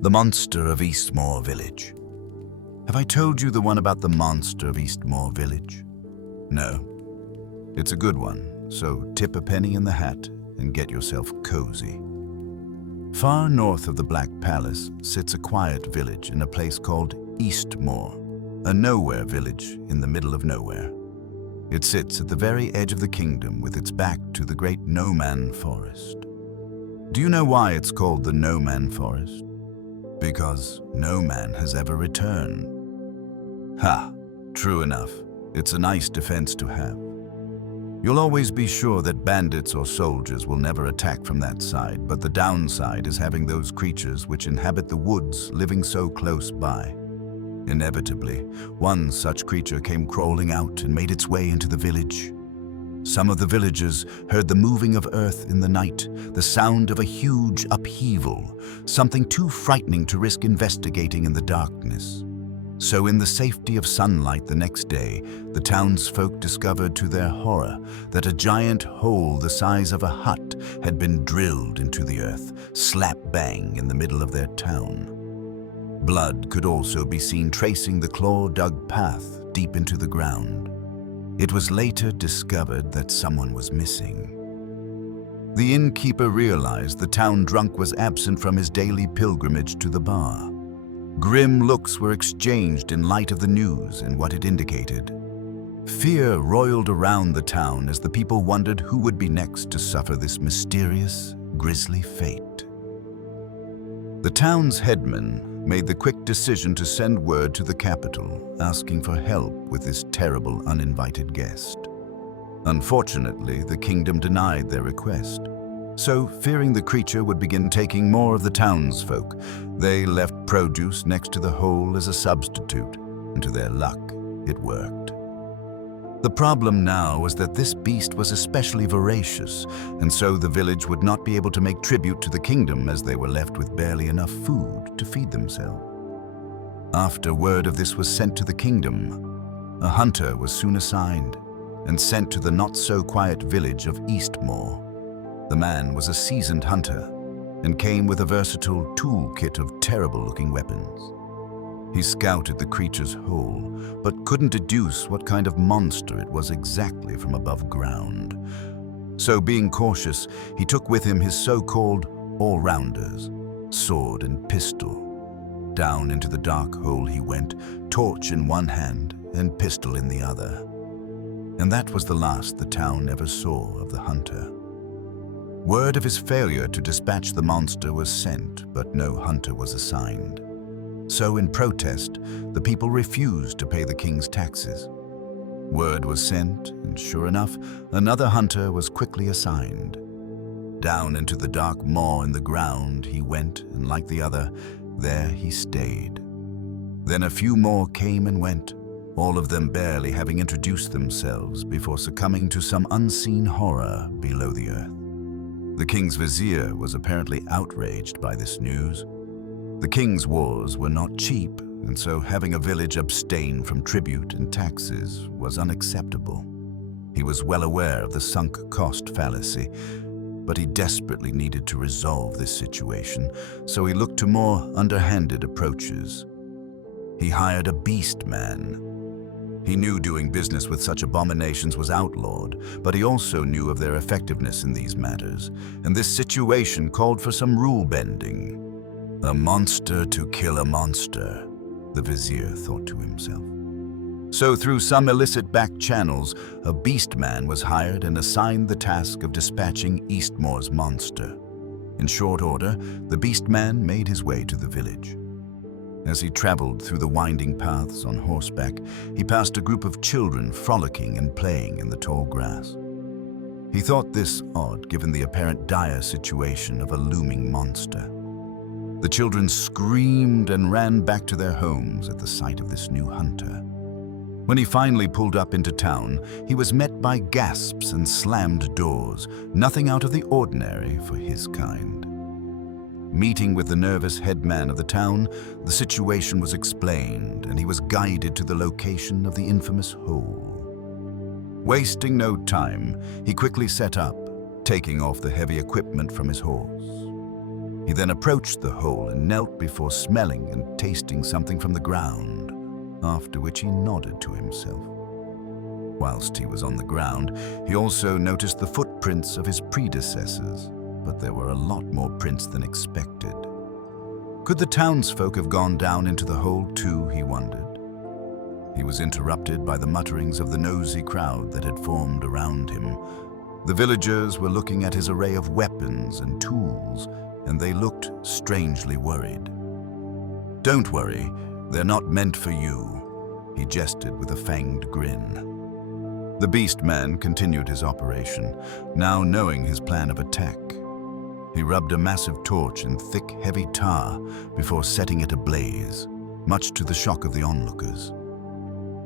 The Monster of Eastmoor Village. Have I told you the one about the Monster of Eastmoor Village? No. It's a good one, so tip a penny in the hat and get yourself cozy. Far north of the Black Palace sits a quiet village in a place called Eastmoor, a nowhere village in the middle of nowhere. It sits at the very edge of the kingdom with its back to the great no-man forest. Do you know why it's called the no-man forest? Because no man has ever returned. Ha! True enough. It's a nice defense to have. You'll always be sure that bandits or soldiers will never attack from that side, but the downside is having those creatures which inhabit the woods living so close by. Inevitably, one such creature came crawling out and made its way into the village. Some of the villagers heard the moving of earth in the night, the sound of a huge upheaval, something too frightening to risk investigating in the darkness. So in the safety of sunlight the next day, the townsfolk discovered to their horror that a giant hole the size of a hut had been drilled into the earth, slap bang in the middle of their town. Blood could also be seen tracing the claw-dug path deep into the ground. It was later discovered that someone was missing. The innkeeper realized the town drunk was absent from his daily pilgrimage to the bar. Grim looks were exchanged in light of the news and what it indicated. Fear roiled around the town as the people wondered who would be next to suffer this mysterious, grisly fate. The town's headman made the quick decision to send word to the capital, asking for help with this terrible uninvited guest. Unfortunately, the kingdom denied their request. So, fearing the creature would begin taking more of the townsfolk, they left produce next to the hole as a substitute, and to their luck, it worked. The problem now was that this beast was especially voracious, and so the village would not be able to make tribute to the kingdom as they were left with barely enough food to feed themselves. After word of this was sent to the kingdom, a hunter was soon assigned and sent to the not-so-quiet village of Eastmoor. The man was a seasoned hunter and came with a versatile toolkit of terrible-looking weapons. He scouted the creature's hole, but couldn't deduce what kind of monster it was exactly from above ground. So, being cautious, he took with him his so-called all-rounders, sword and pistol. Down into the dark hole he went, torch in one hand and pistol in the other. And that was the last the town ever saw of the hunter. Word of his failure to dispatch the monster was sent, but no hunter was assigned. So in protest, the people refused to pay the king's taxes. Word was sent, and sure enough, another hunter was quickly assigned. Down into the dark maw in the ground he went, and like the other, there he stayed. Then a few more came and went, all of them barely having introduced themselves before succumbing to some unseen horror below the earth. The king's vizier was apparently outraged by this news. The king's wars were not cheap, and so having a village abstain from tribute and taxes was unacceptable. He was well aware of the sunk cost fallacy, but he desperately needed to resolve this situation, so he looked to more underhanded approaches. He hired a beast man. He knew doing business with such abominations was outlawed, but he also knew of their effectiveness in these matters, and this situation called for some rule-bending. A monster to kill a monster, the vizier thought to himself. So through some illicit back channels, a beast man was hired and assigned the task of dispatching Eastmoor's monster. In short order, the beast man made his way to the village. As he traveled through the winding paths on horseback, he passed a group of children frolicking and playing in the tall grass. He thought this odd given the apparent dire situation of a looming monster. The children screamed and ran back to their homes at the sight of this new hunter. When he finally pulled up into town, he was met by gasps and slammed doors, nothing out of the ordinary for his kind. Meeting with the nervous headman of the town, the situation was explained and he was guided to the location of the infamous hole. Wasting no time, he quickly set up, taking off the heavy equipment from his horse. He then approached the hole and knelt before smelling and tasting something from the ground, after which he nodded to himself. Whilst he was on the ground, he also noticed the footprints of his predecessors, but there were a lot more prints than expected. Could the townsfolk have gone down into the hole too, he wondered. He was interrupted by the mutterings of the nosy crowd that had formed around him. The villagers were looking at his array of weapons and tools, and they looked strangely worried. "Don't worry, they're not meant for you," he gestured with a fanged grin. The beast man continued his operation, now knowing his plan of attack. He rubbed a massive torch in thick, heavy tar before setting it ablaze, much to the shock of the onlookers.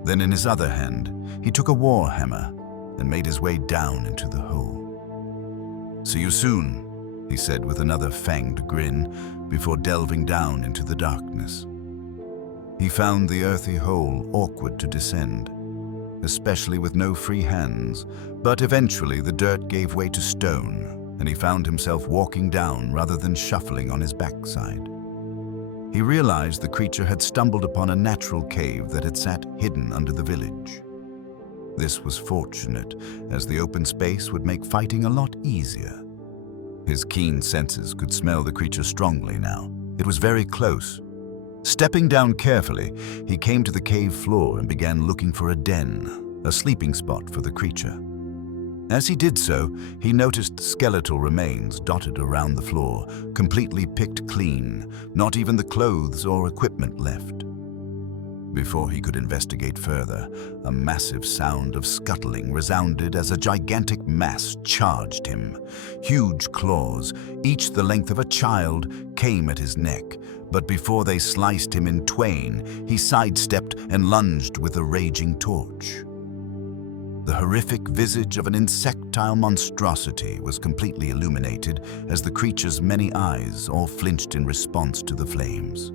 Then in his other hand, he took a war hammer and made his way down into the hole. "See you soon," he said with another fanged grin before delving down into the darkness. He found the earthy hole awkward to descend, especially with no free hands, but eventually the dirt gave way to stone, and he found himself walking down rather than shuffling on his backside. He realized the creature had stumbled upon a natural cave that had sat hidden under the village. This was fortunate, as the open space would make fighting a lot easier. His keen senses could smell the creature strongly now. It was very close. Stepping down carefully, he came to the cave floor and began looking for a den, a sleeping spot for the creature. As he did so, he noticed skeletal remains dotted around the floor, completely picked clean, not even the clothes or equipment left. Before he could investigate further, a massive sound of scuttling resounded as a gigantic mass charged him. Huge claws, each the length of a child, came at his neck, but before they sliced him in twain, he sidestepped and lunged with a raging torch. The horrific visage of an insectile monstrosity was completely illuminated as the creature's many eyes all flinched in response to the flames.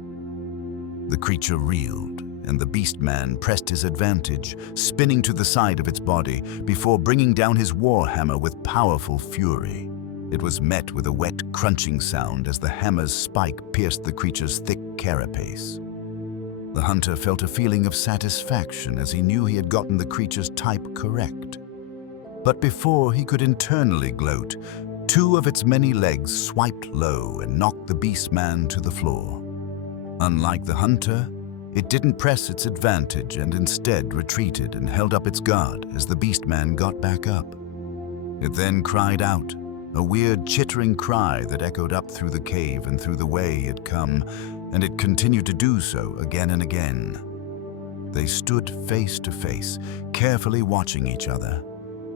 The creature reeled, and the beast man pressed his advantage, spinning to the side of its body before bringing down his war hammer with powerful fury. It was met with a wet, crunching sound as the hammer's spike pierced the creature's thick carapace. The hunter felt a feeling of satisfaction as he knew he had gotten the creature's type correct. But before he could internally gloat, two of its many legs swiped low and knocked the beast man to the floor. Unlike the hunter, it didn't press its advantage and instead retreated and held up its guard as the beast man got back up. It then cried out, a weird chittering cry that echoed up through the cave and through the way he had come, and it continued to do so again and again. They stood face to face, carefully watching each other,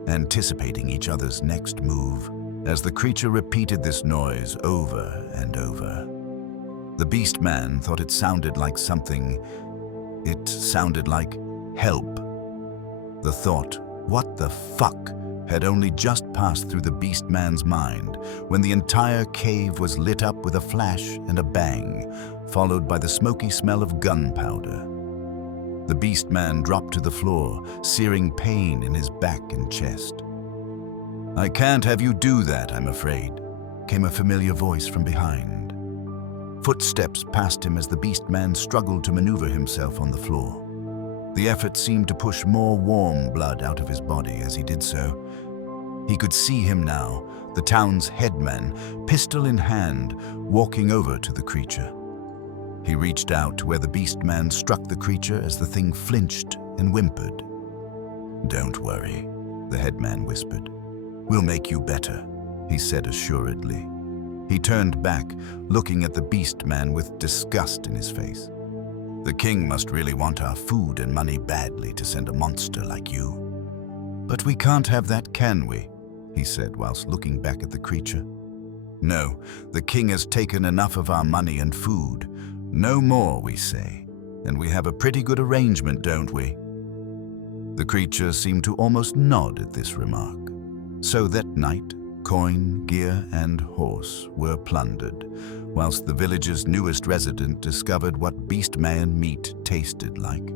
anticipating each other's next move, as the creature repeated this noise over and over. The beast man thought it sounded like something. It sounded like help. The thought, "What the fuck?" had only just passed through the beast man's mind when the entire cave was lit up with a flash and a bang, followed by the smoky smell of gunpowder. The beast man dropped to the floor, searing pain in his back and chest. "I can't have you do that, I'm afraid," came a familiar voice from behind. Footsteps passed him as the beast man struggled to maneuver himself on the floor. The effort seemed to push more warm blood out of his body as he did so. He could see him now, the town's headman, pistol in hand, walking over to the creature. He reached out to where the beast man struck the creature as the thing flinched and whimpered. "Don't worry," the headman whispered. "We'll make you better," he said assuredly. He turned back, looking at the beast man with disgust in his face. "The king must really want our food and money badly to send a monster like you." "But we can't have that, can we?" he said whilst looking back at the creature. "No, the king has taken enough of our money and food. No more, we say. And we have a pretty good arrangement, don't we?" The creature seemed to almost nod at this remark. So that night, coin, gear, and horse were plundered, whilst the village's newest resident discovered what beast-man meat tasted like.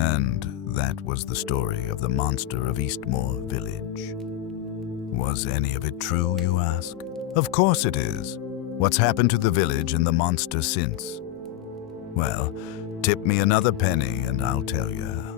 And that was the story of the monster of Eastmoor village. Was any of it true, you ask? Of course it is. What's happened to the village and the monster since? Well, tip me another penny and I'll tell you.